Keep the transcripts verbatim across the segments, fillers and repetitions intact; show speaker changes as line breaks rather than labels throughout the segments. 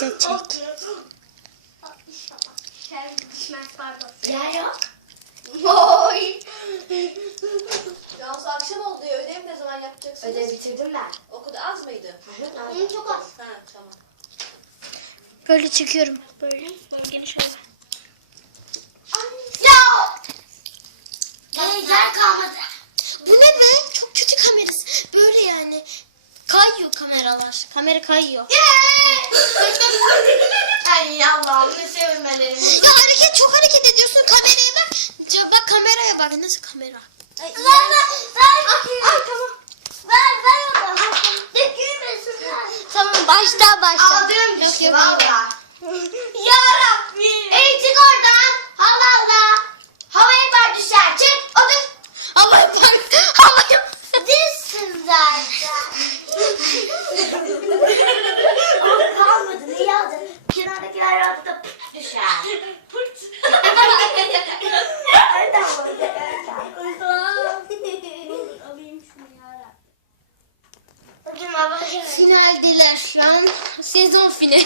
da çek.
Şer düşmez pardon.
Yer yok.
Oy.
Cansu akşam oldu ya. Ödev ne zaman yapacaksınız?
Ödev bitirdim ben.
Okulda az mıydı?
Benim çok az.
Ha tamam.
Böyle çekiyorum. Böyle. Gel şöyle.
Ya.
Ee, yer kalmadı.
Bu ne be? Çok kötü kamerası. Böyle yani. Kayıyor kameralar. Kamera kayıyor.
Ay Allah'ım ne sevinmelerim.
Ya hareket çok hareket ediyorsun. Kameraya bak. Ya bak kameraya bak. Nasıl kamera?
Ay, ver ver. Ver.
Ay tamam.
Ver ver onu. Dökülmesin ver.
Tamam başta başta.
Aldığım
Yok,
düştü
yok,
valla.
Ya Rabbim.
Ey çık oradan. Allah Allah. Havaya yapar düşer. Çık otur.
Havaya bak. Havaya.
Düşsün zaten.
Ama kalmadı. Neyi aldın? Kenardakiler rahatlıkla düşer. Nereden bu?
Alayım şunu ya.
Hocam hava
Finaldeler şu an. Sezon finali.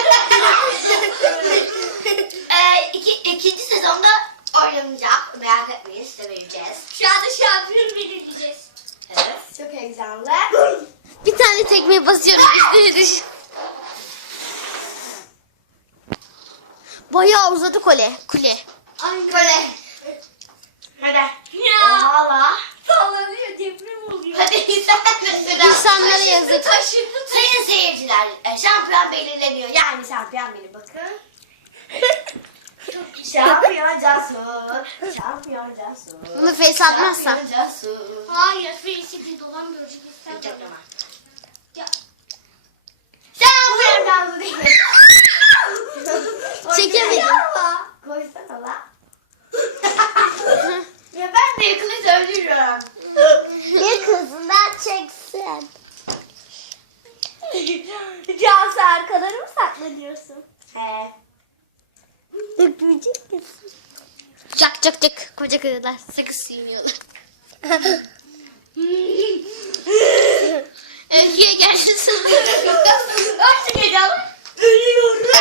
ee, iki, ikinci sezonda oynanacak. Merak etmeyin size vereceğiz.
Şu anda şampiyon belirleyeceğiz.
Evet. Çok heyecanlı.
Bir tane tekmeyi basıyorum. Üstüne düş. Bayağı uzadı kule. Kule.
Böyle. Hadi.
Ya.
Valla.
Sallanıyor, deprem oluyor.
Hadi sen mesela.
İnsanlara yazık.
Taşırdı.
Sayın seyirciler, e, şampiyon belirleniyor. Yani şampiyon benim bakın. Şampiyon Cansu. Şampiyon Cansu.
Bunu face atmazsan.
Şampiyon Cansu.
Hayır, Feris'i bir dolan görecek. İster
Çok
dolan.
ama.
Ya.
Şampiyon Cansu değil.
Çekemedim.
Koysana la. Ya ben de yakını söylüyorum.
Bir kızından çeksin.
Cansu arkaları mı saklanıyorsun?
He.
Dökülecek misin? Cak cak cak. Koca kızlar sakız suyunuyorlar. Öykü'ye gelsin.
Artık heyecanlı. Ölüyorum.